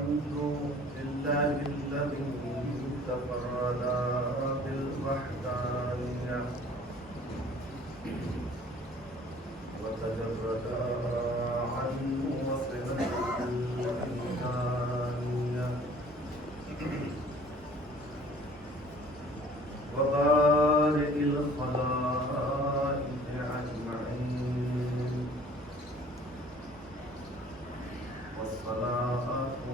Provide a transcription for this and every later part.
الحمد لله الذي تفرد بالوحدانية وتجرد عن وصلة الإنسانية وبارئ الخلائق أجمعين والصلاة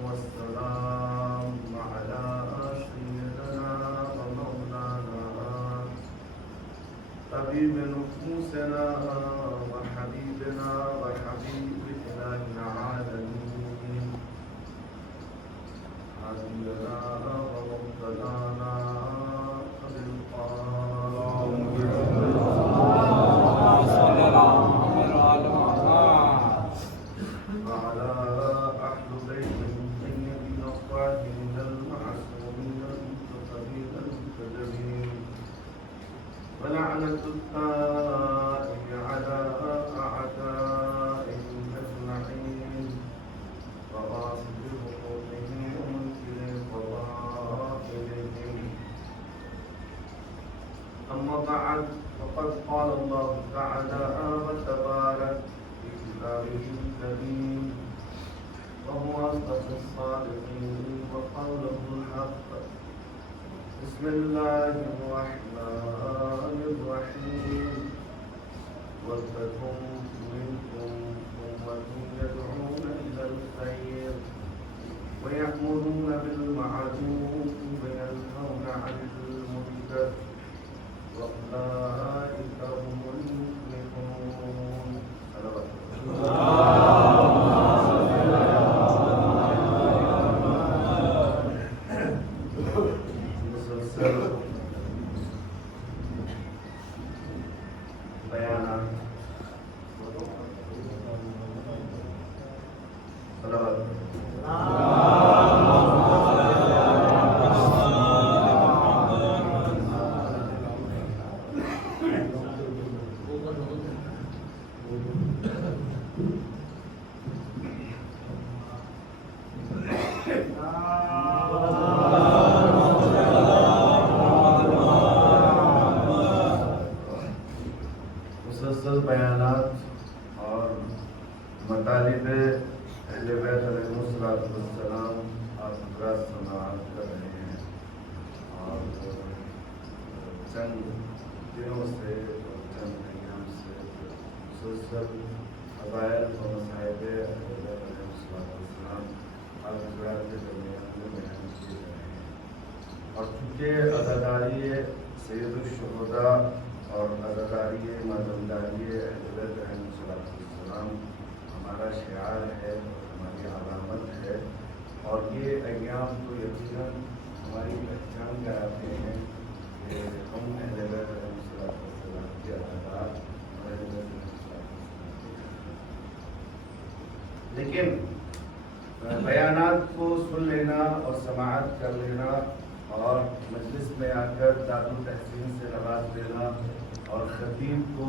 والسلام على سيدنا ومولانا طبيب نفوسنا وحبيبنا وحبيب إله العالمين حبيبنا ومبتلانا ولعنة الطائف على أعدائهم أجمعين وغاصب حقوقهم ومنكر فضائلهم أما بعد فقد قال الله تعالى وتبارك في كتابه الكريم وهو أصدق الصادقين وقوله الحق بسم الله الرحمن الرحيم ولتكن منكم أمة يدعون إلى الخير ويأمرون بالمعروف وينهون عن المنكر وأولئك هم المفلحون. مسلسل بیانات اور مطالب اہل بیت علیہ السلام آپ حضرات سماعت کر رہے ہیں اور چند دنوں سے چند ایام سے مسلسل قبائل اور مصائب اہل بیت علیہ السلام آپ حضرات کے درمیان میں بیان کیے جا رہے ہیں اور چونکہ عزاداری سید الشہداء اور عزاداری مادمداری اہل بیت علیہ السلام ہمارا شعار ہے، ہماری علامت ہے اور یہ ایام تو یقیناً ہماری پہچان کراتے ہیں کہ ہم اہل بیت علیہ السلام کے عزادار اور اہل بیت علیہ السلام. لیکن بیانات کو سن لینا اور سماعت کر لینا اور مجلس میں آ کر داد التحسین سے نواز دینا اور خطیب کو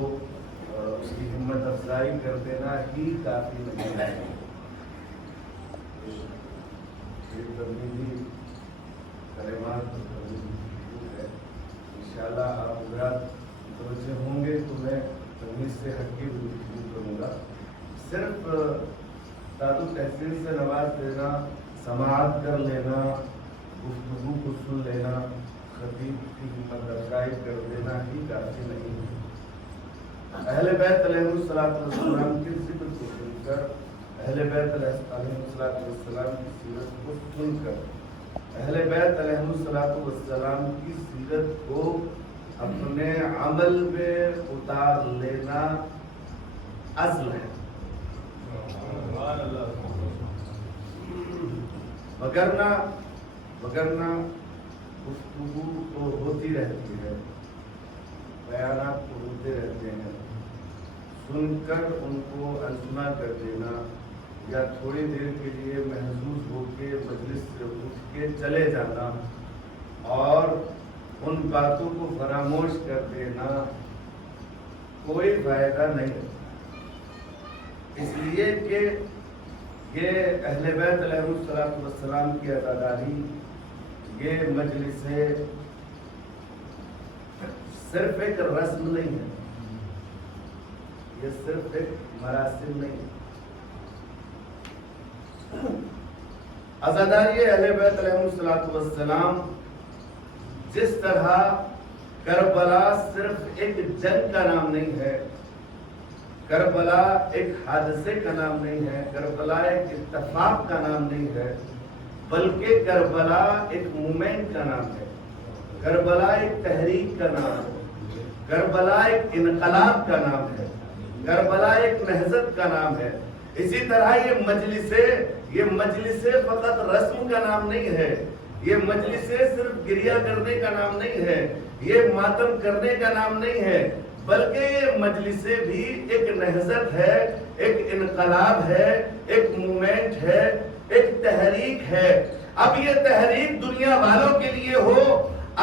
اس کی ہمت افزائی کر دینا ہی کافی نہیں ہے. تبلیغی کلمات ہے انشاءاللہ آپ حضرات متوجہ ہوں گے تو میں تمیز سے ہٹ کے گفتگو کروں گا. صرف داد التحسین سے نواز دینا، سماعت کر لینا، گفتگو کو سن لینا، خطیب کی ہمت افزائی کر دینا ہی کافی نہیں ہے. اہل بیت علیہ السلام کی ذکر کو سن کر، اہل بیت علیہ السلام کی سیرت کو سن کر، اہل بیت علیہ السلام کی سیرت کو اپنے عمل میں اتار لینا اصل ہے. وگرنہ گفتگو تو ہوتی رہتی ہے، بیانات تو ہوتے رہتے ہیں، سن کر ان کو انسنا کر دینا یا تھوڑی دیر کے لیے محظوظ ہو کے مجلس سے اٹھ کے چلے جانا اور ان باتوں کو فراموش کر دینا کوئی فائدہ نہیں. اس لیے کہ یہ اہل بیت علیہ السلام کی عزاداری، یہ مجلس صرف ایک رسم نہیں ہے، یہ صرف ایک مراسم نہیں ہے۔ عزاداری اہل بیت علیہ السلام جس طرح کربلا صرف ایک جنگ کا نام نہیں ہے، کربلا ایک حادثے کا نام نہیں ہے، کربلا ایک اتفاق کا نام نہیں ہے، بلکہ کربلا ایک مومنٹ کا نام ہے، کربلا ایک تحریک کا نام ہے، کربلا ایک انقلاب کا نام ہے، کربلا ایک نہضت کا نام ہے۔ اسی طرح یہ مجلسیں فقط رسم کا نام نہیں ہے، یہ مجلسیں صرف گریہ کرنے کا نام نہیں ہے، یہ ماتم کرنے کا نام نہیں ہے، بلکہ یہ مجلسیں بھی ایک نہضت ہے، ایک انقلاب ہے، ایک مومنٹ ہے، ایک تحریک ہے۔ اب یہ تحریک دنیا والوں کے لیے ہو،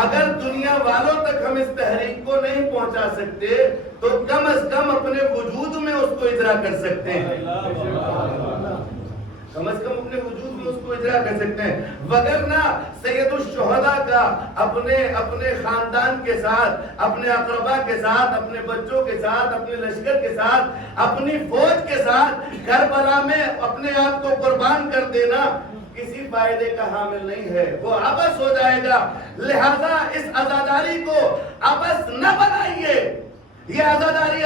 اگر دنیا والوں تک ہم اس تحریک کو نہیں پہنچا سکتے تو کم از کم اپنے وجود میں اس کو اجرا کر سکتے ہیں، کم از کم اپنے وجود میں اس کو اجرا کر سکتے ہیں۔ وگرنہ سید الشہداء کا اپنے خاندان کے ساتھ، اپنے اقربا کے ساتھ، اپنے بچوں کے ساتھ، اپنے لشکر کے ساتھ، اپنی فوج کے ساتھ کربلا میں اپنے آپ کو قربان کر دینا کسی فائدے کا حامل نہیں ہے، وہ عبث ہو جائے گا۔ لہذا اس عزاداری کو عبث نہ بنائیے۔ یہ عزاداری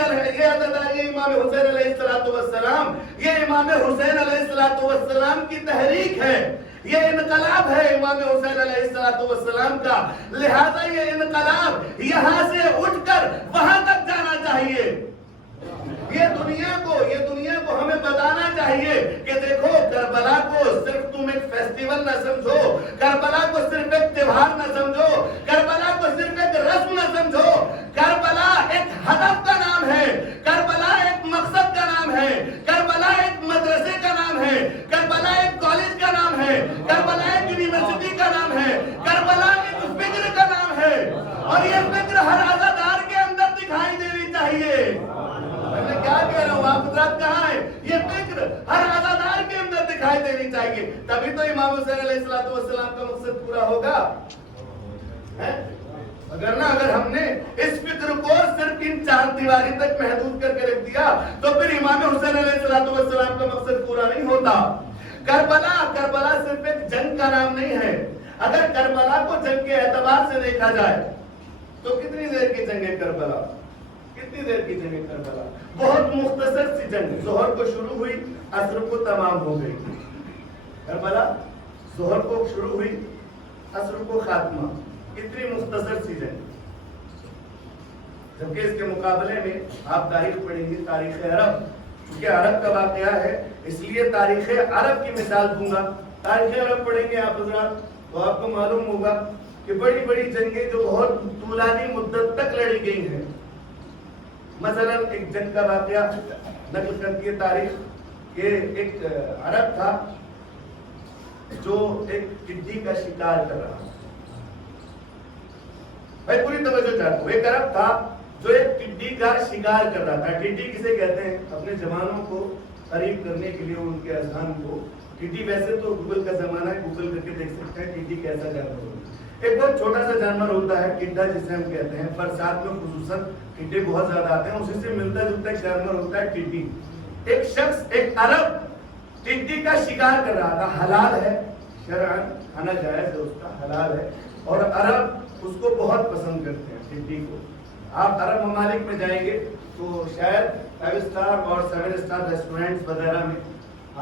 امام حسین علیہ السلام، یہ امام حسین علیہ السلام کی تحریک ہے، یہ انقلاب ہے امام حسین علیہ السلام کا۔ لہذا یہ انقلاب یہاں سے اٹھ کر وہاں تک جانا چاہیے۔ یہ دنیا کو ہمیں بتانا چاہیے کہ دیکھو، کربلا کو صرف تم ایک فیسٹیول نہ سمجھو، کربلا کو صرف ایک تہوار نہ سمجھو، کربلا کو صرف ایک رسم نہ سمجھو، کربلا ایک ہدف کا نام ہے، کربلا ایک مقصد کا نام ہے، کربلا ایک مدرسے کا نام ہے، کربلا ایک کالج کا نام ہے، کربلا ایک یونیورسٹی کا نام ہے، کربلا ایک فکر کا نام ہے، اور یہ فکر ہر عزادار کے اندر دکھائی دینی چاہیے۔ میں کیا کہہ رہا ہوں، آپ حضرات کہاں ہیں؟ یہ فکر ہر عزادار کے اندر دکھائی دینی چاہیے، تبھی تو امام حسین علیہ السلام کا مقصد پورا ہوگا۔ اگر ہم نے اس فکر کو صرف ان چار دیواری تک محدود کر کے رکھ دیا تو پھر امام حسین علیہ السلام کا مقصد پورا نہیں ہوتا۔ کربلا صرف ایک جنگ کا نام نہیں ہے۔ اگر کربلا کو جنگ کے اعتبار سے دیکھا جائے تو کتنی دیر کی جنگ ہے کربلا؟ کتنی دیر کی جنگ ہے کربلا؟ بہت مختصر سی جنگ، ظہر کو شروع ہوئی، عصر کو تمام ہو گئی۔ کربلا ظہر کو شروع ہوئی، عصر کو خاتمہ، کتنی مختصر سی جنگ۔ جبکہ اس کے مقابلے میں آپ تاریخ پڑھیں گے، تاریخ عرب، کیونکہ عرب کا واقعہ ہے اس لیے تاریخ عرب کی مثال دوں گا۔ تاریخ عرب پڑھیں گے آپ حضرات تو آپ کو معلوم ہوگا کہ بڑی بڑی جنگیں جو بہت طولانی مدت تک لڑی گئی ہیں۔ مثلا ایک جنگ کا واقعہ نقل کرتی ہے تاریخ کہ ایک عرب تھا جو ایک ٹڈی کا شکار کر رہا تھا۔ بھائی پوری توجہ چاہتا ہوں، ایک عرب تھا جو ایک ٹڈی کا شکار کر رہا تھا۔ ٹڈی کسے کہتے ہیں؟ اپنے جوانوں کو قریب کرنے کے لیے ان کے اذہان کو، ٹڈی ویسے تو گوگل کا زمانہ ہے، گوگل کر کے دیکھ سکتے ہیں ٹڈی کیسا جانور ہوتا ہے۔ ایک بہت چھوٹا سا جانور ہوتا ہے ٹڈا جسے ہم کہتے ہیں، برسات میں خصوصاً ٹڈے بہت زیادہ آتے ہیں، اسی سے ملتا جلتا ایک جانور ہوتا ہے ٹڈی۔ ایک شخص، ایک عرب ٹڈی کا شکار کر رہا تھا، حلال ہے شرعاً، کھانا جائز ہے، اس کا حلال ہے، اور عرب اس کو بہت پسند کرتے ہیں ٹڈی کو۔ آپ عرب ممالک میں جائیں گے تو شاید 5 اسٹار اور 7 اسٹار ریسٹورینٹس وغیرہ میں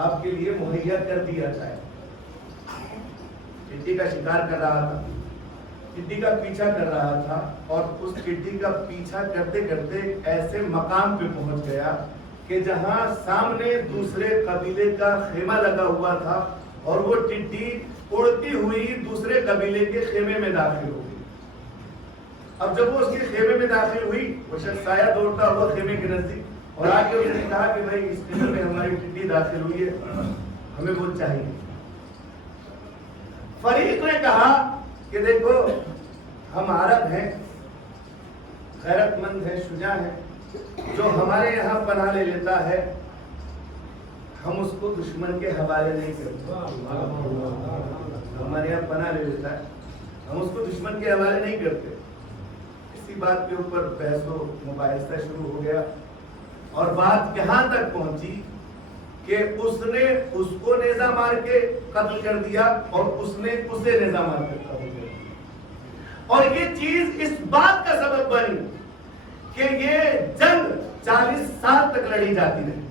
آپ کے لیے مہیا کر دیا جائے۔ ٹڈی کا شکار کر رہا تھا، ٹڈی کا پیچھا کر رہا تھا، اور اس ٹڈی کا پیچھا کرتے کرتے ایسے مقام پہ پہنچ گیا کہ جہاں سامنے دوسرے قبیلے کا خیمہ لگا ہوا تھا، اور وہ ٹڈی اڑتی ہوئی دوسرے قبیلے کے خیمے میں داخل ہو گئی۔ اب جب وہ اس کے خیمے میں داخل ہوئی، وہ شخص سایہ دوڑتا ہوا خیمے کے نزدیک، اور آگے اس نے کہا کہ بھائی اس خیمے میں ہماری ٹڈی داخل ہوئی ہے، ہمیں وہ چاہیے۔ فریق نے کہا کہ دیکھو ہم عرب ہیں، غیرت مند ہیں، شجاع ہیں، جو ہمارے یہاں پناہ لے لیتا ہے ہم اس کو دشمن کے حوالے نہیں کرتے. ہمارے یہاں پناہ لے لیتا ہے, ہم اس کو دشمن کے حوالے نہیں کرتے. اسی بات کے اوپر بحث و مباحثہ شروع ہو گیا اور بات یہاں تک پہنچی کہ اس نے اس کو نیزہ مار کے قتل کر دیا اور اس نے اسے نیزہ مار کے قتل کر دیا. اور یہ چیز اس بات کا سبب بنی کہ یہ جنگ 40 سال تک لڑی جاتی رہی.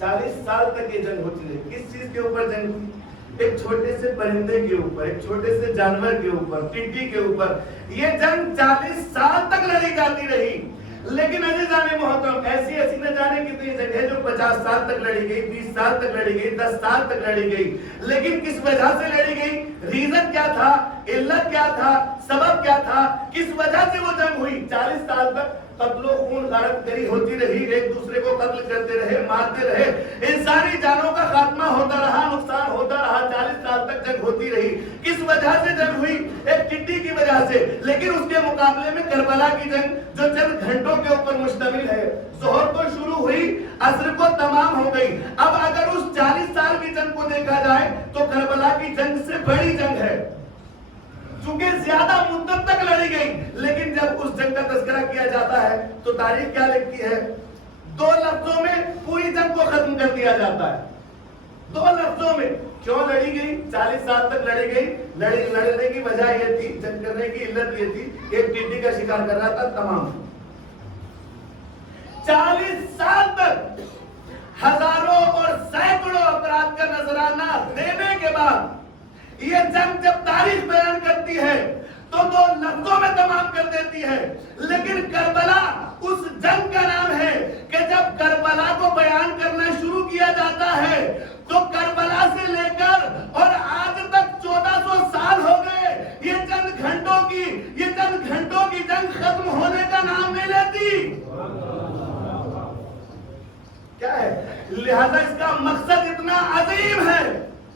40 سال تک یہ جنگ ہوتی رہی. کس چیز کے اوپر جنگ ہوئی؟ ایک چھوٹے سے پرندے کے اوپر, ایک چھوٹے سے جانور کے اوپر, ٹڈی کے اوپر. یہ جنگ 40 سال تک لڑی جاتی رہی. لیکن عزیزان محترم, ایسی نہ جانے کتنی جنگ ہے جو 50 سال تک لڑی گئی, 20 سال تک لڑی گئی, 10 سال تک لڑی گئی. لیکن کس وجہ سے لڑی گئی؟ ریزن کیا تھا؟ علت کیا تھا؟ سبب کیا تھا؟ کس وجہ سے وہ جنگ ہوئی؟ 40 سال تک قتل و خون غارت گری ہوتی رہی, ایک دوسرے کو قتل کرتے رہے, مارتے رہے, انسانی جانوں کا خاتمہ ہوتا رہا, نقصان ہوتا رہا. 40 سال تک جنگ ہوتی رہی. کس وجہ سے جنگ ہوئی؟ ایک ٹڈی کی وجہ سے. لیکن اس کے مقابلے میں کربلا کی جنگ جو چند گھنٹوں کے اوپر مشتمل ہے, ظہر کو شروع ہوئی, عصر کو تمام ہو گئی. اب اگر اس 40 سال کی جنگ کو دیکھا جائے تو کربلا کی جنگ سے بڑی جنگ ہے, چونکہ زیادہ مدت تک لڑی گئی. لیکن جب اس جنگ کا تذکرہ کیا جاتا ہے تو تاریخ کیا لکھتی ہے؟ 2 لفظوں میں پوری جنگ کو ختم کر دیا جاتا ہے. 2 لفظوں میں. کیوں لڑی گئی؟ 40 سال تک لڑی گئی. لڑنے کی وجہ یہ تھی, جنگ کرنے کی علت یہ تھی کہ ایک ٹڈی کا شکار کر رہا تھا, تمام. 40 سال تک ہزاروں اور سینکڑوں افراد کا نذرانہ دینے کے بعد یہ جنگ جب تاریخ بیان کرتی ہے تو 2 لفظوں میں تمام کر دیتی ہے. لیکن کربلا اس جنگ کا نام ہے کہ جب کربلا کو بیان کرنا شروع کیا جاتا ہے تو کربلا سے لے کر اور آج تک 1400 سال ہو گئے. یہ چند گھنٹوں کی جنگ ختم ہونے کا نام نہیں لیتی. کیا ہے؟ لہذا اس کا مقصد اتنا عظیم ہے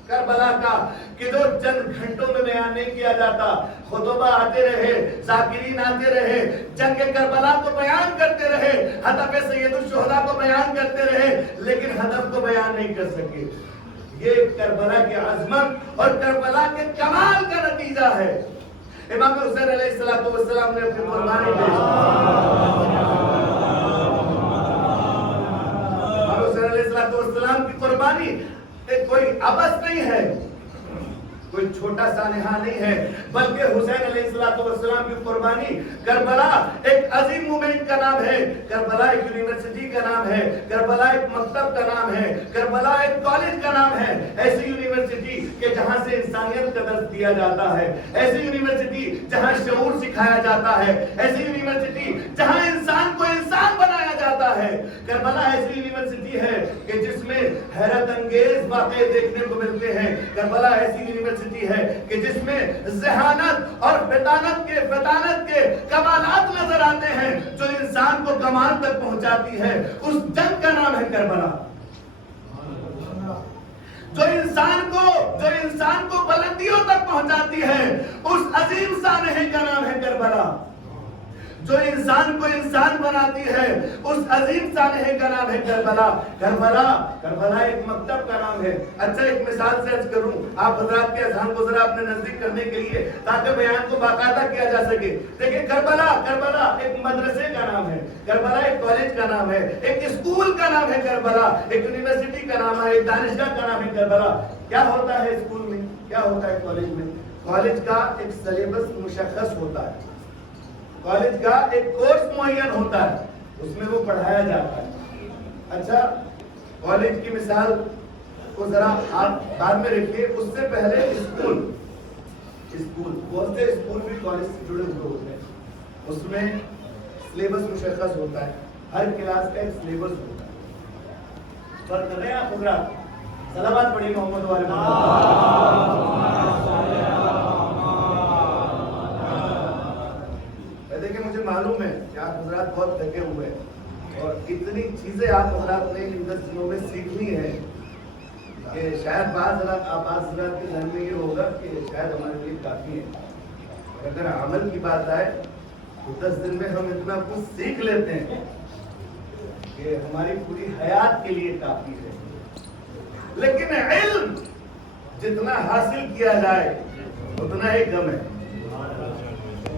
کربلا کا کہ جو چند گھنٹوں میں بیان نہیں کیا جاتا. خطبہ آتے رہے, ذاکرین آتے رہے, جنگ کربلا کو بیان کرتے رہے, ہدف سید الشہداء کو بیان کرتے رہے, لیکن ہدف کو بیان نہیں کر سکے. یہ کربلا کی عظمت اور کربلا کے کمال کا نتیجہ ہے. امام حسین علیہ السلام نے اپنی قربانی دی. امام حسین علیہ السلام کی قربانی کوئی عبث نہیں ہے, کوئی چھوٹا سانحہ نہیں ہے, بلکہ حسین علیہ السلام کی قربانی کربلا ایک عظیم موومنٹ کا نام ہے. کربلا ایک یونیورسٹی کا نام ہے, کربلا ایک مکتب کا نام ہے, کربلا ایک کالج کا نام ہے. ایسی یونیورسٹی کہ جہاں سے انسانیت کا درس دیا جاتا ہے, ایسی یونیورسٹی جہاں شعور سکھایا جاتا ہے, ایسی یونیورسٹی جہاں انسان کو انسان بنایا جاتا ہے. کربلا ایسی یونیورسٹی ہے کہ جس میں حیرت انگیز واقعے دیکھنے کو ملتے ہیں. کربلا ایسی یونیورسٹی ہے کہ جس میں ذہانت اور فطانت کے کمالات نظر آتے ہیں جو انسان کو کمال تک پہنچاتی ہے. اس جنگ کا نام ہے کربلا. جو انسان کو بلندیوں تک پہنچاتی ہے, اس عظیم سانحے کا نام ہے کربلا. جو انسان کو انسان بناتی ہے, اس عظیم سانحے کا نام ہے کربلا. کربلا ایک مکتب کا نام ہے. اچھا, ایک مثال سے عرض کروں آپ حضرات کے اذہان کو ذرا اپنے نزدیک کرنے کے لیے تاکہ بیان کو باقاعدہ کیا جا سکے. دیکھیں, کربلا ایک مدرسے کا نام ہے, کربلا ایک کالج کا نام ہے, ایک اسکول کا نام ہے کربلا, ایک یونیورسٹی کا نام ہے, ایک دانشگاہ کا نام ہے کربلا. کیا ہوتا ہے اسکول میں, کیا ہوتا ہے کالج میں؟ کالج کا ایک سلیبس مشخص ہوتا ہے, کالج کا ایک کورس معین ہوتا ہے, اس میں وہ پڑھایا جاتا ہے. اچھا, کالج کی مثال کو ذرا آپ بعد میں رکھیے, اس سے پہلے اسکول بہت سے اسکول بھی کالج سے جڑے ہوئے ہوتے ہیں. اس میں سلیبس مشخص ہوتا ہے, ہر کلاس کا ایک سلیبس ہوتا ہے. فرق کر رہے ہیں آپ حضرات؟ صلوات پڑھی محمد والے. دیکھیں, مجھے معلوم ہے کہ آپ حضرات بہت تھکے ہوئے ہیں اور اتنی چیزیں آپ حضرات نے ان 10 دنوں میں سیکھنی ہے کہ شاید بعض حضرات کے ذہن میں یہ ہوگا کہ شاید ہمارے لیے کافی ہے. اگر عمل کی بات آئے تو 10 دن میں ہم اتنا کچھ سیکھ لیتے ہیں کہ ہماری پوری حیات کے لیے کافی ہے. لیکن علم جتنا حاصل کیا جائے اتنا ہی کم ہے.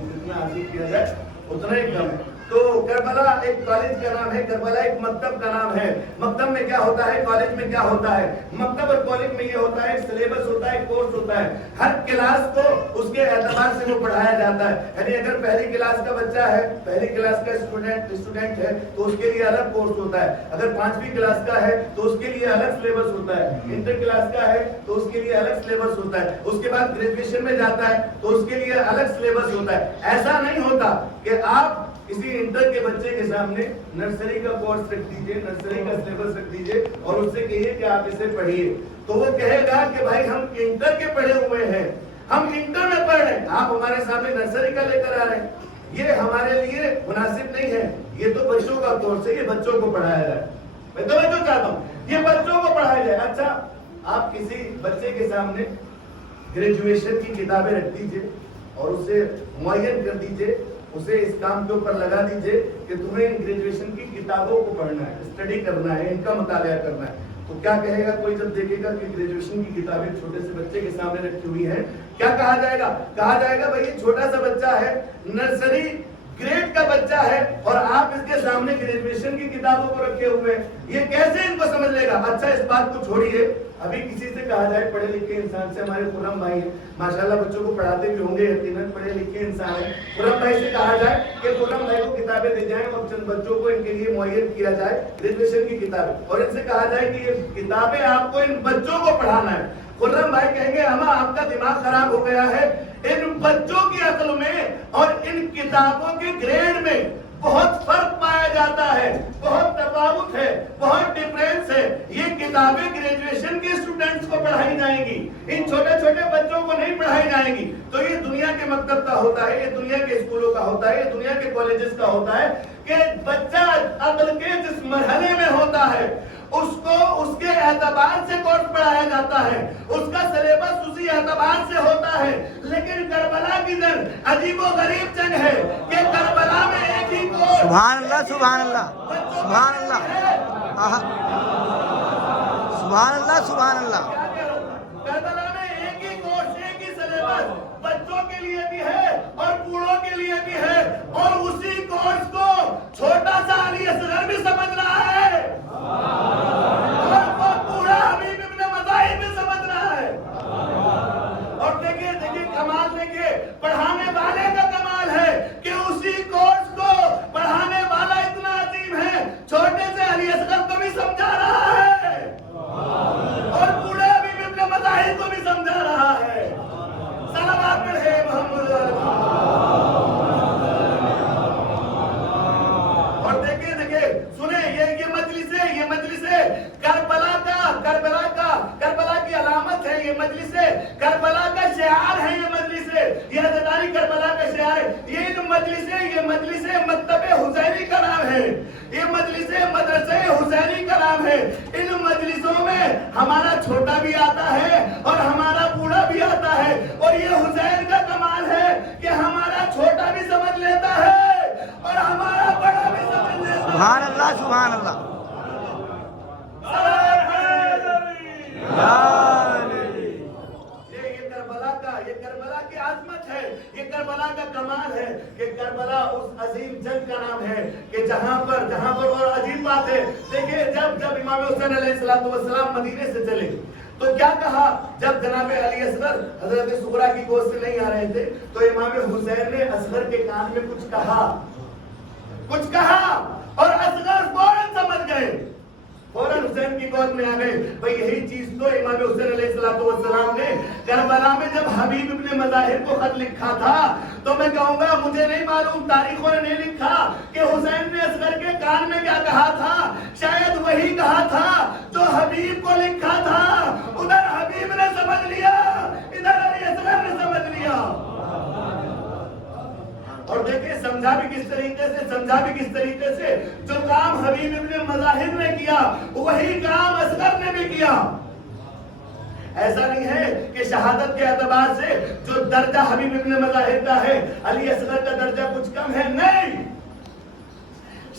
جتنا حاصل کیا جائے اتنا ہی کم ہے. تو کربلا ایک کالج کا نام ہے, کربلا ایک مکتب کا نام ہے. مکتب میں کیا ہوتا ہے, کالج میں کیا ہوتا ہے؟ مکتب اور کالج میں یہ ہوتا ہے, سلیبس ہوتا ہے, کورس ہوتا ہے. ہر کلاس کو اس کے اعتبار سے وہ پڑھایا جاتا ہے. یعنی اگر پہلی کلاس کا بچہ ہے, پہلی کلاس کا اسٹوڈنٹ ہے تو اس کے لیے الگ کورس ہوتا ہے. اگر 5ویں کلاس کا ہے تو اس کے لیے الگ سلیبس ہوتا ہے. انٹر کلاس کا ہے تو اس کے لیے الگ سلیبس ہوتا ہے. اس کے بعد گریجویشن میں جاتا ہے تو اس کے لیے الگ سلیبس ہوتا ہے. ایسا نہیں ہوتا کہ آپ کسی انٹر کے بچے کے سامنے نرسری کا کورس رکھ دیجئے, نرسری کا سلیبس رکھ دیجئے اور اس سے کہیے کہ آپ اسے پڑھیے, تو وہ کہے گا کہ بھائی ہم انٹر کے پڑھے ہوئے ہیں, ہم انٹر میں پڑھ رہے ہیں, آپ ہمارے سامنے نرسری کا لے کر آ رہے ہیں. یہ ہمارے لیے مناسب نہیں ہے. یہ تو بچوں کا کورس ہے, یہ بچوں کو پڑھایا جائے. میں توجہ چاہتا ہوں, یہ بچوں کو پڑھایا جائے. اچھا, آپ کسی بچے کے سامنے گریجویشن کی کتابیں رکھ دیجئے اور اسے معین کر دیجئے, اسے اس کام کے اوپر لگا دیجئے کہ تمہیں گریجویشن کی کتابوں کو پڑھنا ہے, اسٹڈی کرنا ہے, ان کا مطالعہ کرنا ہے. تو کیا کہے گا کوئی جب دیکھے گا کہ گریجویشن کی کتابیں چھوٹے سے بچے کے سامنے رکھی ہوئی ہیں, کیا کہا جائے گا؟ کہا جائے گا بھائی یہ چھوٹا سا بچہ ہے, نرسری گریڈ کا بچہ ہے اور آپ اس کے سامنے گریجویشن کی کتابوں کو رکھے ہوئے ہیں, یہ کیسے ان کو سمجھ لے گا؟ اچھا, اس بات کو چھوڑیے, ابھی کسی سے کہا جائے پڑھے لکھے انسان سے, ہمارے خرم بھائی ہیں ماشاءاللہ, بچوں کو پڑھاتے بھی ہوں گے یقیناً, پڑھے لکھے انسان ہیں. خرم بھائی سے کہا جائے کہ خرم بھائی کو کتابیں دی جائیں اور چند بچوں کو ان کے لیے معین کیا جائے گریجویشن کی کتابیں, اور ان سے کہا جائے کہ یہ کتابیں آپ کو ان بچوں کو پڑھانا ہے. خرم بھائی کہیں گے ہمیں آپ کا دماغ خراب ہو گیا ہے, ان بچوں کی عقل میں اور ان کتابوں کے گریڈ میں بہت فرق پایا جاتا ہے, بہت تفاوت ہے, بہت ڈفرینس ہے. یہ کتابیں گریجویشن کے اسٹوڈنٹس کو پڑھائی جائیں گی, ان چھوٹے چھوٹے بچوں کو نہیں پڑھائی جائیں گی. تو یہ دنیا کے مکتب کا ہوتا ہے, یہ دنیا کے اسکولوں کا ہوتا ہے, یہ دنیا کے کالجز کا ہوتا ہے کہ بچہ عقل کے جس مرحلے میں ہوتا ہے اس کو اس کے اعتبار سے کورس پڑھایا جاتا ہے, اس کا سلیبس اسی اعتبار سے ہوتا ہے. لیکن کربلا کی جنگ عجیب و غریب جنگ ہے کہ کربلا میں ایک ہی کورس. سبحان اللہ, سبحان اللہ, سبحان اللہ, سبحان اللہ, سبحان اللہ. کربلا میں ایک ہی کورس, ایک ہی سلیبس بچوں کے لیے بھی ہے اور بوڑھوں کے لیے بھی ہے, اور اسی کورس کو چھوٹا سا علی اصغر بھی سمجھ رہا ہے اور وہ بوڑھا حبیب ابن مظاہر بھی سمجھ رہا ہے. اور دیکھیے کمال, دیکھیے پڑھانے والے کا کمال ہے کہ اسی کورس کو پڑھانے والا اتنا عظیم ہے, چھوٹے سے علی اصغر کو بھی سمجھا رہا ہے اور بوڑھے حبیب ابن مظاہر کو بھی سمجھا رہا ہے. صلوات پڑھے محمد. اور دیکھیے سنیں, یہ مجلس کربلا کی علامت ہے, یہ مجلس کربلا کا شعار ہے, یہ مجلس یہ عزاداری کربلا کا شعار ہے. یہ مجلس مکتب حسینی کا نام ہے, یہ مجلس مدرسہ حسینی کا نام ہے. ان مجلسوں میں ہمارا چھوٹا بھی آتا ہے اور ہمارا بوڑھا بھی آتا ہے, اور یہ حسین کا کمال ہے کہ ہمارا چھوٹا بھی سمجھ لیتا ہے اور ہمارا بڑا بھی سمجھ لیتا ہے. سبحان اللہ, سبحان اللہ. یہ کربلا کی عظمت ہے, یہ کربلا کا کمال ہے کہ کربلا اس عظیم جنگ کا نام ہے کہ جہاں پر اور عجیب بات ہے, دیکھیں جب امام حسین علیہ السلام مدینے سے چلے تو کیا کہا, جب جناب علی اصغر حضرت صغرا کی گود سے نہیں آ رہے تھے تو امام حسین نے اصغر کے کان میں کچھ کہا اور اصغر فوراً سمجھ گئے, فوراً حسین کی گود میں آ گئے. بھئی یہی چیز تو امام حسین علیہ السلام نے کربلا میں جب حبیب ابن مظاہر کو خط لکھا تھا, تو میں کہوں گا مجھے نہیں معلوم, تاریخوں نے نہیں لکھا کہ حسین نے اصغر کے کان میں کیا کہا تھا. شاید وہی کہا تھا جو حبیب کو لکھا تھا. ادھر حبیب نے سمجھ لیا, ادھر علی اصغر نے سمجھ لیا. اور دیکھیں سمجھا بھی کس طریقے سے جو کام حبیب ابن مظاہر نے کیا وہی کام اصغر نے بھی کیا. ایسا نہیں ہے کہ شہادت کے اعتبار سے جو درجہ حبیب ابن مظاہر کا ہے علی اصغر کا درجہ کچھ کم ہے, نہیں.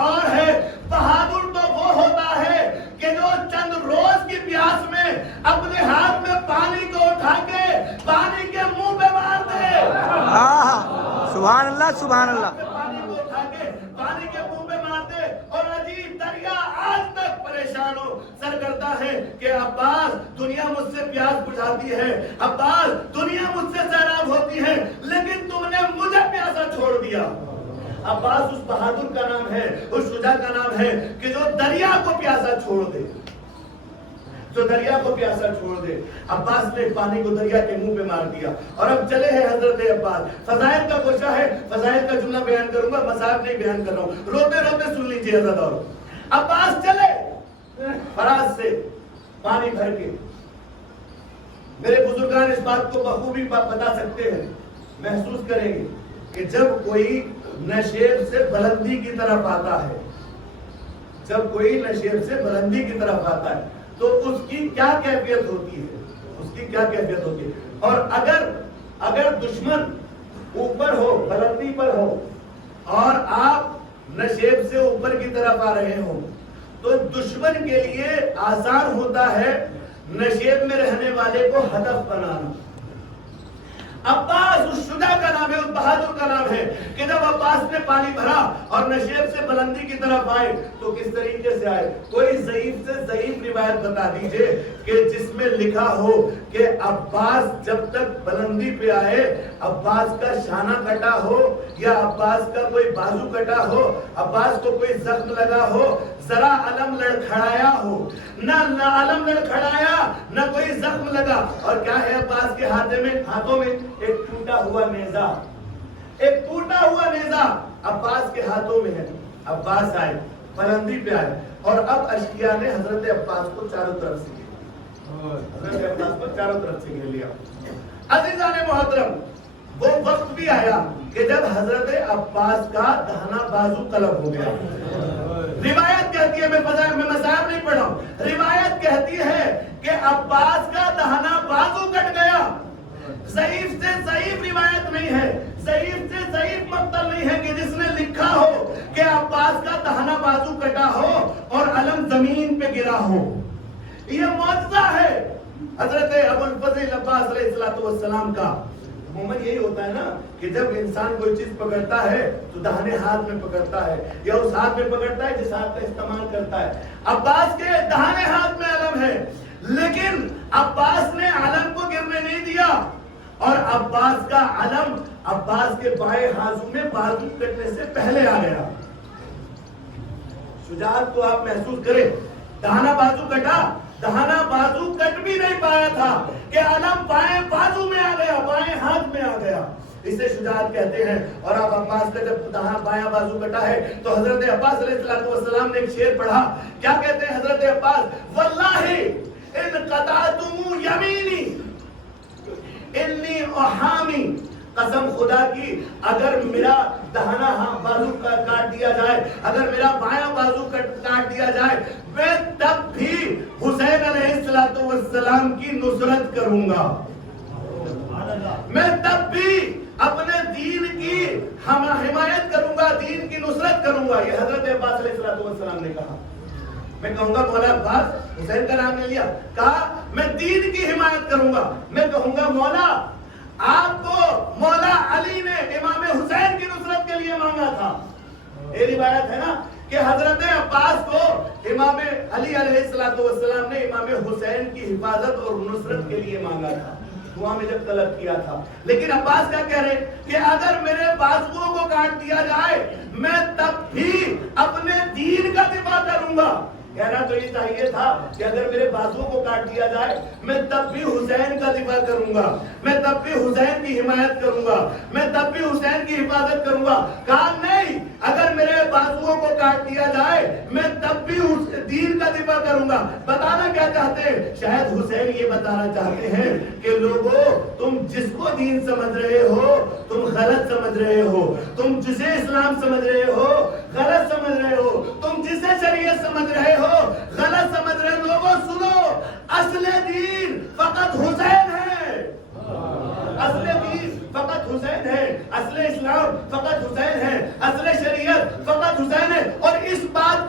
اور ہے. بہادر تو وہ ہوتا ہے کہ جو چند روز کی پیاس میں اپنے ہاتھ میں پانی کو اٹھا کے پانی کے منہ پہ مار دے. سبحان اللہ سبحان اللہ. پانی کو اٹھا کے پانی کے منہ پہ مار دے. اور عجیب دریا آج تک پریشان ہو سر کرتا ہے کہ عباس دنیا مجھ سے پیاس بجھاتی ہے, عباس دنیا مجھ سے سیراب ہوتی ہے, لیکن تم نے مجھے پیاسا چھوڑ دیا. عباس اس بہادر کا نام ہے, اس شجاع کا نام ہے کہ جو دریا کو پیاسا چھوڑ دے, جو دریا کو پیاسا چھوڑ دے. عباس نے پانی کو دریا کے منہ پہ مار دیا. اور اب چلے ہیں حضرت عباس. فضائل کا گوشہ ہے, فضائل کا جملہ بیان کروں گا, مصائب نہیں بیان کر رہا ہوں, روتے روتے سن لیجیے حضرت. اور عباس چلے فراز سے پانی بھر کے. میرے بزرگان اس بات کو بخوبی بتا سکتے ہیں, محسوس کریں گے کہ جب کوئی نشیب سے بلندی کی طرف آتا ہے, جب کوئی نشیب سے بلندی کی طرف آتا ہے تو اس کی کیا کیفیت ہوتی ہے, اس کی کیا کیفیت ہوتی ہے. اور اگر دشمن اوپر ہو, بلندی پر ہو, اور آپ نشیب سے اوپر کی طرف آ رہے ہو, تو دشمن کے لیے آسان ہوتا ہے نشیب میں رہنے والے کو ہدف بنانا. عباس اس شجاع کا نام ہے, اس بہادر کا نام ہے کہ جب عباس نے پانی بھرا اور نشیب سے بلندی کی طرف آئے تو کس طریقے سے آئے. کوئی ضعیف سے ضعیف روایت بتا دیجئے کہ جس میں لکھا ہو کہ عباس جب تک بلندی پہ آئے عباس کا شانہ کٹا ہو یا عباس کا کوئی بازو کٹا ہو, عباس کو کوئی زخم لگا ہو, ذرا علم لڑکھڑایا ہو, نہ علم لڑکھڑایا نہ کوئی زخم لگا. اور کیا ہے عباس کے ہاتھوں میں ایک ٹوٹا ہوا نیزہ, ایک ٹوٹا ہوا نیزہ عباس کے ہاتھوں میں ہے. عباس آئے, بلندی پہ آئے, اور اب اشقیاء نے حضرت عباس کو چاروں طرف سے گھیر, حضرت عباس کو چاروں طرف سے گھیر لیا. عزیزان محترم, وہ وقت بھی آیا کہ جب حضرت عباس کا دہنا بازو قلب ہو گیا. روایت کہتی ہے, میں مصائب نہیں پڑھ رہا ہوں, روایت کہتی ہے کہ عباس کا دہنا بازو کٹ گیا. ضعیف سے ضعیف روایت نہیں ہے, ضعیف سے ضعیف مقتل نہیں ہے کہ جس نے لکھا ہو کہ عباس کا دہنا بازو کٹا ہو اور علم زمین پہ گرا ہو. یہ معجزہ ہے حضرت ابو الفضل عباس علیہ السلام کا. عموماً یہی ہوتا ہے نا کہ جب انسان کوئی چیز پکڑتا ہے تو دہنے ہاتھ میں پکڑتا ہے یا اس ہاتھ میں پکڑتا ہے جس ہاتھ کا استعمال کرتا ہے. عباس کے دہنے ہاتھ میں علم ہے, لیکن عباس نے علم کو گرنے نہیں دیا, اور عباس کا علم عباس کے بائیں بازو میں بازو کٹنے سے پہلے آ گیا. شجاعت کو آپ محسوس کریں. دہنا بازو کٹا, دہنا بازو کٹ بھی نہیں پایا تھا کہ علم بائیں بازو میں آ گیا, بائیں ہاتھ میں آ گیا. اسے شجاعت کہتے ہیں. اور اب عباس کا جب دہنا بایاں بازو کٹا ہے تو حضرت عباس علیہ السلام نے ایک شعر پڑھا. کیا کہتے ہیں حضرت عباس؟ واللہ ان قطعتم یمینی انی احامی, قسم خدا کی اگر میرا دہنا بازو کاٹ دیا جائے, اگر میرا بایاں بازو کاٹ دیا جائے, میں تب بھی حسین علیہ السلام کی نصرت کروں گا, میں تب بھی اپنے دین کی حمایت کروں گا, دین کی نصرت کروں گا. یہ حضرت عباس علیہ السلام نے کہا. میں کہوں گا مولا عباس, حسین کا نام نے لیا, کہا میں دین کی حمایت کروں گا. میں کہوں گا مولا آپ کو مولا علی نے امام حسین کی نصرت کے لیے مانگا تھا. یہ روایت ہے نا کہ حضرت عباس کو امام علی علیہ السلام نے امام حسین کی حفاظت اور نصرت کے لیے مانگا تھا, دعا میں جب طلب کیا تھا. لیکن عباس کیا کہہ رہے کہ اگر میرے بازوؤں کو کاٹ دیا جائے میں تب بھی اپنے دین کا دفاع کروں گا. کہنا تو یہ چاہیے تھا کہ اگر میرے بازوؤں کو کاٹ دیا جائے میں تب بھی حسین کا دفاع کروں گا, میں تب بھی حسین کی حمایت کروں گا, میں تب بھی حسین کی حفاظت کروں گا. کہا نہیں, اگر میرے بازوؤں کو کاٹ دیا جائے میں تب بھی دین کا دفاع کروں گا. بتانا کیا چاہتے ہیں؟ شاید حسین یہ بتانا چاہتے ہیں کہ لوگوں تم جس کو دین سمجھ رہے ہو تم غلط سمجھ رہے ہو, تم جسے اسلام سمجھ رہے ہو غلط سمجھ رہے ہو, تم جسے شریعت سمجھ رہے ہو غلط سمجھ رہے. لوگوں سنو, اصل دین فقط حسین ہے, اصل دین فقط حسین ہے. اصل اسلام فقط حسین ہے، اصل شریعت فقط حسین ہے. اور اس بات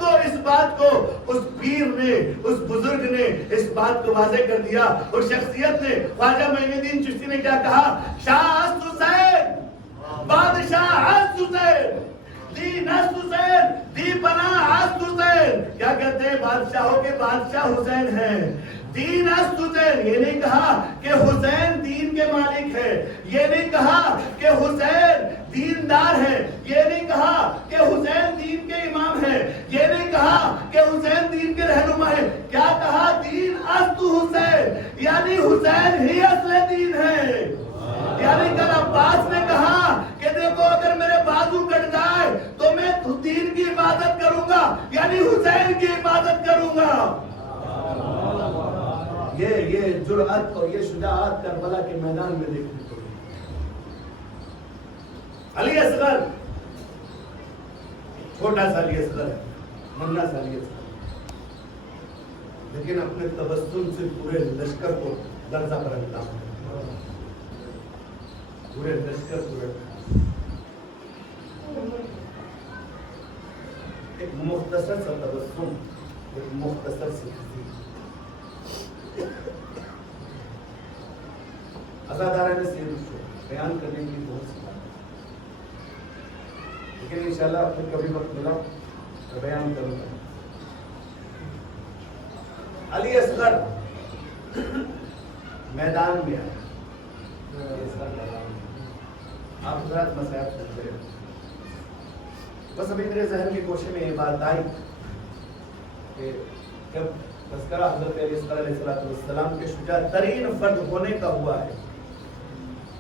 کو اس پیر نے، اس بزرگ نے اس بات کو واضح کر دیا. اور شخصیت نے، خواجہ معین الدین چشتی نے کیا کہا؟ شاہ است حسین، بادشاہ است حسین، دین است حسین، دی پناہ است حسین. کیا کہتے ہیں؟ بادشاہوں کے بادشاہ حسین ہیں. دین است حسین، یہ نہیں کہا کہ حسین دین کے مالک ہے، یہ نہیں کہا کہ حسین دیندار ہے، یہ نہیں کہا کہ حسین دین کے امام ہے، یہ نہیں کہا کہ حسین دین کے رہنما ہے. کیا کہا؟ دین است حسین، یعنی حسین ہی اصل دین ہے. یعنی کل عباس نے کہا کہ دیکھو اگر میرے بازو کٹ جائے تو میں دین کی عبادت کروں گا، یعنی حسین کی عبادت کروں گا. یہ جرأت اور یہ شجاعت کربلا کے میدان میں دیکھنے کو علی اصغر، چھوٹا سا علی اصغر ہے، ننھا سا علی اصغر، لیکن اپنے تبسم سے پورے لشکر کو لرزہ پر رکھتا ہے. پورے لشکر پورے ایک مختصر سا تبسم، ایک مختصر سی ہنسی. ازادارہ نے سیر بیان کرنے کی بہت سی بات، لیکن انشاءاللہ پھر کبھی وقت ملا تو بیان کروں گا. علی اصغر میدان میں آئے. آپ حضرات مسائل سنتے ہیں. بس ابھی میرے ذہن کی کوشش میں یہ بات آئی کہ جب تذکرہ حضرت علی اصغر علیہ السلام کے شجاع ترین فرد ہونے کا ہوا ہے،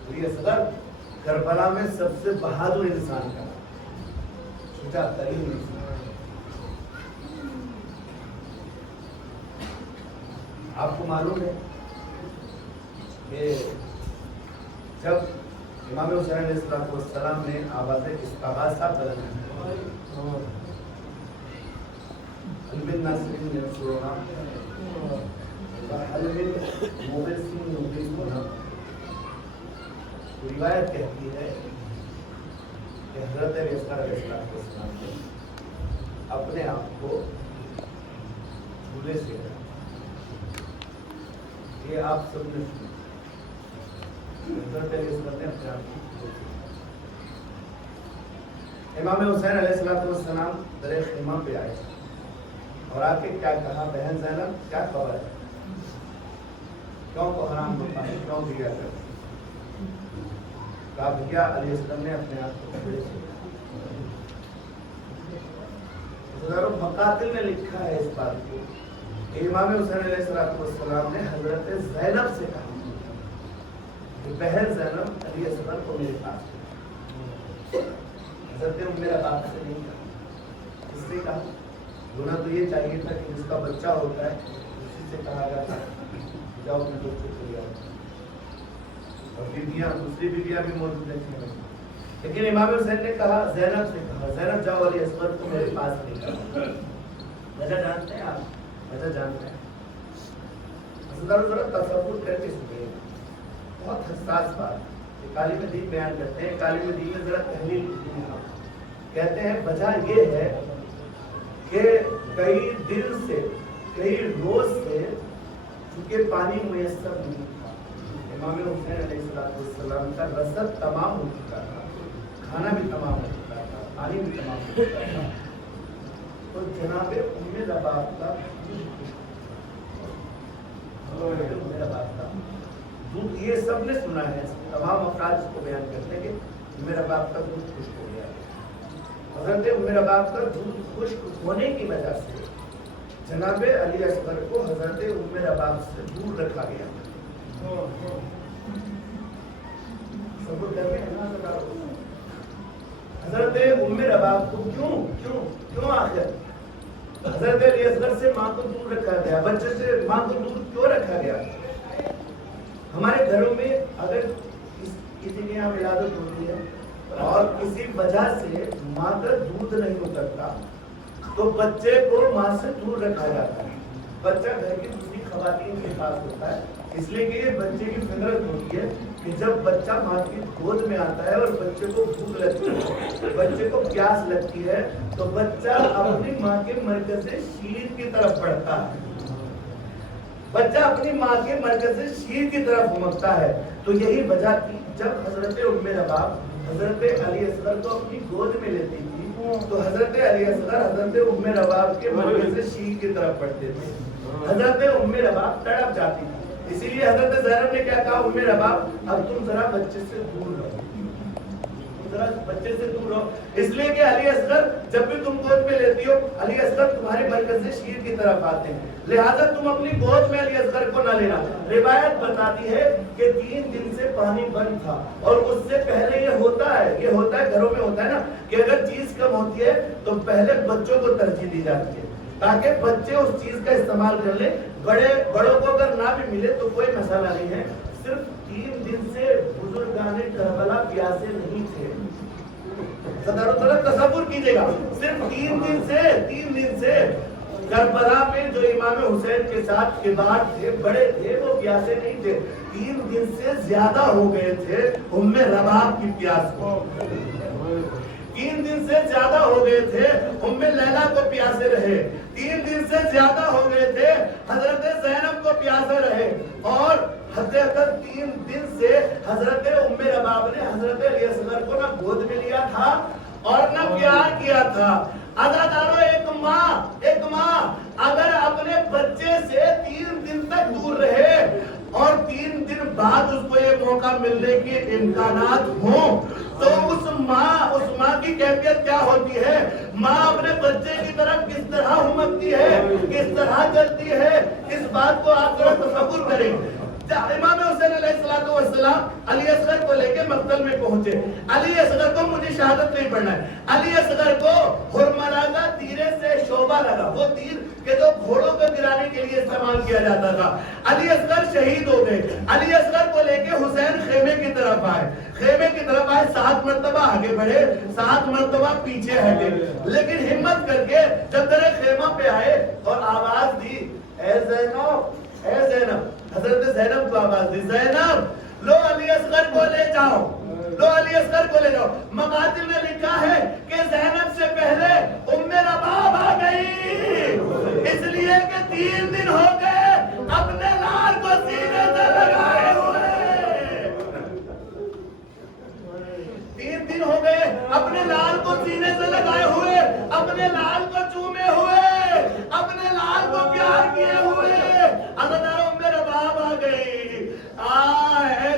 علی اصغر کربلا میں سب سے بہادر انسان کا، شجاع ترین انسان. آپ کو معلوم ہے کہ جب امام حسین علیہ السلام نے آواز استغاثہ بلند قلب ناصرین ینصرنا وقلب مغیثین یغیثنا، روایت کہتی ہے کہ حضرت علی اصغر علیہ السلام نے اپنے آپ کو جھولے سے رکھا. یہ آپ سب نے سنا. حضرت علی اصغر نے اپنے آپ کو جھولے سے رکھا. امام حسین علیہ السلام در خیمہ پہ آئے اور آ کے کیا کہا؟ بہن زینب کیا خبر ہے؟ کیوں کو حرام ہوتا ہے؟ کیوں دیا کرتے؟ کہا بھیا علی اصغر نے اپنے آپ کو جھولے سے رکھا. مقاتل نے لکھا ہے اس بات کو کہ امام حسین علیہ السلام نے حضرت زینب سے کہا کہ بہن زینب علی اصغر کو میرے پاس لے. حضرت میرا باپ سے نہیں کہا. اس نے کہا ہونا تو یہ چاہیے تھا کہ جس کا بچہ ہوتا ہے اسی سے کہا جاتا ہے جاؤ اپنے بچے کو لے آؤ. اور بیویاں، دوسری بیویاں بھی موجود ہیں. لیکن امام حسین نے کہا زینب سے کہا زینب جاؤ علی اصغر کو میرے پاس لے کر. وجہ جانتے ہیں آپ؟ وجہ جانتے ہیں؟ ذرا تصور کر کے سنیے، بہت حساس بات. عالم دین بیان کرتے ہیں، عالم دین میں ذرا تحلیل کہتے ہیں وجہ یہ ہے کہ کئی دن سے، کئی روز سے چونکہ پانی میسر نہیں تھا، امام حسین علیہ السلام کا رسد تمام ہو چکا تھا، کھانا بھی تمام ہو چکا تھا، پانی بھی تمام ہو چکا تھا. تو جناب ام رباب کا دودھ، یہ سب نے سنا ہے، تمام افراد اس کو بیان کرتے ہیں کہ ام رباب کا دودھ خشک ہو گیا. حضرت ام رباب کا دودھ خشک ہونے کی وجہ سے جناب علی اصغر کو حضرت ام رباب سے دور رکھا گیا. حضرت ام رباب کو کیوں آخر حضرت علی اصغر سے ماں کو دور رکھا گیا، بچے سے ماں کو دور کیوں رکھا گیا؟ ہمارے گھروں میں اگر کسی کے یہاں ولادت ہوتی ہے اور کسی وجہ سے ماں کا دودھ نہیں اترتا تو بچے کو ماں سے دور رکھا جاتا ہے. بچہ گھر کی دوسری خواتین کے پاس ہوتا ہے اس لیے کہ یہ بچے کی فطرت ہوتی ہے کہ جب بچہ ماں کی گود میں آتا ہے اور بچے کو بھوک لگتی ہے، بچے کو پیاس لگتی ہے، تو بچہ اپنی ماں کے مرکز سے شیر کی طرف بڑھتا ہے، بچہ اپنی ماں کے مرکز سے شیر کی طرف امکتا ہے۔ تو یہی وجہ تھی جب حضرت ام رباب حضرت علی اصغر کو اپنی گود میں لیتی تھی تو حضرت علی اصغر حضرت ام رباب کے مرکز سے شیر کی طرف بڑھتے تھے، حضرت ام رباب تڑپ جاتی تھی۔ اسی لیے حضرت زینب نے کیا کہا، ام رباب اب تم ذرا بچے سے دور رہو، ذرا بچے سے دور رہو، اس لیے کہ علی اصغر جب بھی تم گود میں لیتی ہو علی اصغر تمہارے مرکز سے شیر کی طرف آتے ہیں، لہذا تم اپنی گود میں علی اصغر کو نہ لینا۔ روایت بتاتی ہے کہ 3 دن سے پانی بند تھا، اور اس سے پہلے یہ ہوتا ہے گھروں میں ہوتا ہے نا کہ اگر چیز کم ہوتی ہے تو پہلے بچوں کو ترجیح دی جاتی ہے تاکہ بچے اس چیز کا استعمال کر لیں، بڑوں کو اگر نہ بھی ملے تو کوئی مسئلہ نہیں ہے۔ صرف 3 دن سے بزرگان کربلا پیاسے نہیں تھے، تصور کیجئے گا، صرف 3 دن سے کربلا میں جو امام حسین کے ساتھ کبار تھے، بڑے تھے، وہ پیاسے نہیں تھے، 3 دن سے زیادہ ہو گئے تھے ام رباب کی پیاس کو، 3 دن سے زیادہ ہو گئے تھے ام لیلا کو پیاسے رہے، 3 دن سے زیادہ ہو گئے تھے حضرت زینب کو پیاسے رہے، اور حد اکثر 3 دن سے حضرت ام رباب نے حضرت علی اصغر کو نہ گود میں لیا تھا اور نہ پیار کیا تھا۔ عزادارو، ایک ماں اگر اپنے بچے سے 3 دن تک دور رہے اور 3 دن بعد اس کو یہ موقع ملنے کے امکانات ہوں تو اس ماں کی کیفیت کیا ہوتی ہے؟ ماں اپنے بچے کی طرف کس طرح ہمکتی ہے، کس طرح چلتی ہے، اس بات کو آپ ذرا تصور کریں۔ امام حسین علیہ السلام علی اصغر کو لے کے مقتل میں پہنچے، علی اصغر کو مجھے شہادت نہیں پڑھنا ہے، علی اصغر کو ہرملا کا تیرے سے شعبہ لگا، وہ تیر کہ جو گھوڑوں کو گرانے کے لیے استعمال کیا جاتا تھا، علی اصغر شہید ہو گئے۔ علی اصغر کو لے کے حسین خیمے کی طرف آئے، 7 مرتبہ آگے بڑھے، 7 مرتبہ پیچھے ہٹے، لیکن ہمت کر کے جب در خیمہ پہ آئے اور آواز دی، اے زینب، حضرت زینب کو آواز دی، زینب لو علی اصغر کو لے جاؤ، مقاتل نے لکھا ہے کہ زینب سے پہلے ام رباب آ گئی، اس لیے کہ 3 دن ہو گئے اپنے لال کو سینے سے لگائے ہوئے، 3 دن ہو گئے اپنے لال کو سینے سے لگائے ہوئے، اپنے لال کو چومے ہوئے، اپنے لال کو پیار کیے ہوئے۔ عزادارو، ام رباب آ گئی،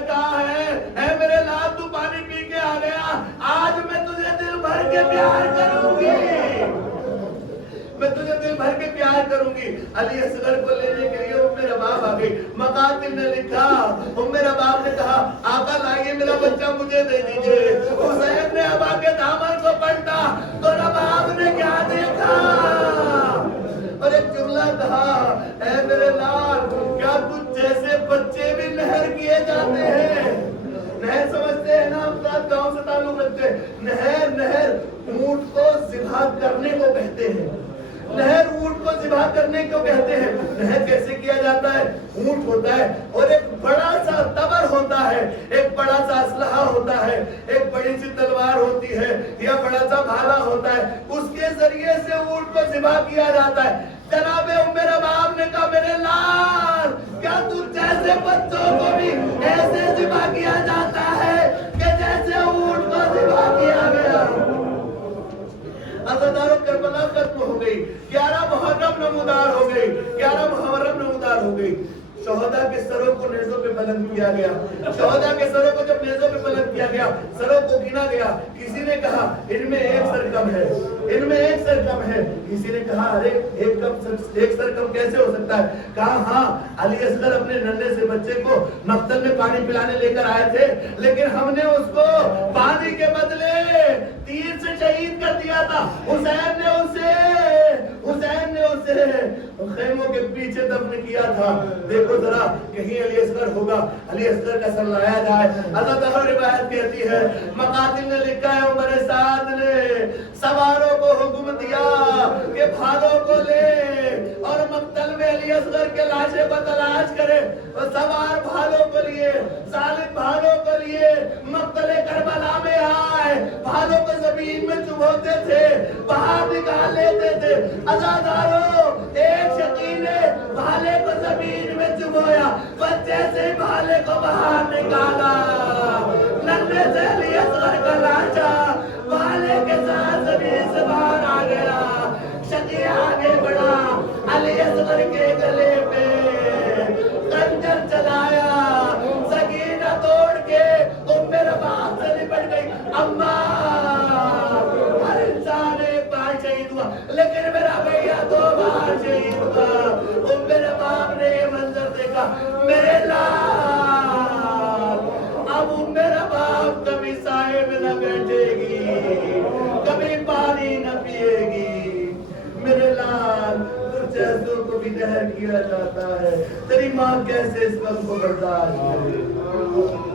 کہاں ہے اے میرے لال، تو پانی پی کے آ گیا، آج میں تجھے دل بھر کے پیار کروں گی، علی اصغر کو لینے کے لیے ام رباب آ گئی۔ مقاتل نے لکھا، ام رباب نے کہا آقا لائیے میرا بچہ مجھے دے دیجئے، حسین نے ابا کے دامن کو پلٹا تو رباب نے کیا دیکھا اور ایک جملہ کہا، اے میرے لال، کیا تجھ جیسے بچے بھی نہر کیے جاتے ہیں؟ نہر سمجھتے ہیں نا، ہم ساتھ گاؤں سے تعلق رکھتے ہیں، نہر اونٹ کو ذبح کرنے کو کہتے ہیں، نہر اونٹ کو ذبح کرنے کو کہتے ہیں۔ نہر کیسے کیا جاتا ہے؟ اونٹ ہوتا ہے اور ایک بڑا سا تبر ہوتا ہے، ایک بڑا سا اسلحہ ہوتا ہے، ایک بڑی سی تلوار ہوتی ہے یا بڑا سا بھالا ہوتا ہے، اس کے ذریعے سے اونٹ کو ذبح کیا جاتا ہے۔ جناب ام رباب نے کہا میرے لال، کیا تم جیسے بچوں کو بھی ایسے ذبح کیا جاتا ہے کہ جیسے اونٹ کو ذبح کیا گیا؟ عزادارو، کربلا ختم ہو گئی، 11 محرم نمودار ہو گئی، 11 محرم نمودار ہو گئی۔ شہداء کے سروں کو نیزوں پہ بلند کیا گیا، شہداء کے سروں کو جب نیزوں پہ بلند کیا گیا، سروں کو گنا گیا، کسی نے کہا ان میں 1 سر کم ہے، ان میں 1 سر کم ہے، کسی نے کہا ارے 1 سر کم کیسے ہو سکتا ہے؟ کہا ہاں، علی اصغر اپنے ننھے سے بچے کو مقتل میں پانی پلانے لے کر آئے تھے، لیکن ہم نے اس کو پانی کے بدلے تیر سے شہید کر دیا تھا۔ حسین نے اسے خیموں کے پیچھے دفن کیا تھا۔ دیکھو ذرا کہیں علی اصغر ہوگا، علی اصغر کا سر لایا جائے۔ عزادارو، روایت کہتی ہے مقاتل نے لکھا ہے عمر سعد نے سواروں کو حکم دیا کہ بھالوں کو لے اور مقتل میں علی اصغر کے لاشے کو تلاش کرے، وہ سوار بھالوں کو لیے، ظالم بھالوں کو لیے مقتل کربلا میں آئے، بھالوں کو زمین میں چبوتے تھے، باہر نکال لیتے تھے۔ عزاداروں، ایک شقی نے بھالے کو زمین میں چبویا، بس جیسے ہی بھالے کو باہر نکالا، ننھے سے علی اصغر کا لاشا بھالے کے ساتھ زمین سے باہر آ گیا۔ شقی آگے بڑھا، علی اصغر کے گلے پہ خنجر چلایا، سکینہ توڑ کے ام رباب سے لپٹ گئی۔ اماں، ہر انسان ایک بار شہید ہوا، لیکن میرا بھیا 2 بار شہید ہوا۔ ام رباب نے یہ منظر دیکھا، میرے لال، اب ام رباب کبھی سائے میں نہ بیٹھے گی، کبھی پانی نہ پیے گی۔ میرے لال، جیسوں کو بھی دہر کیا جاتا ہے، تیری ماں کیسے اس وقت کو برداشت کرے؟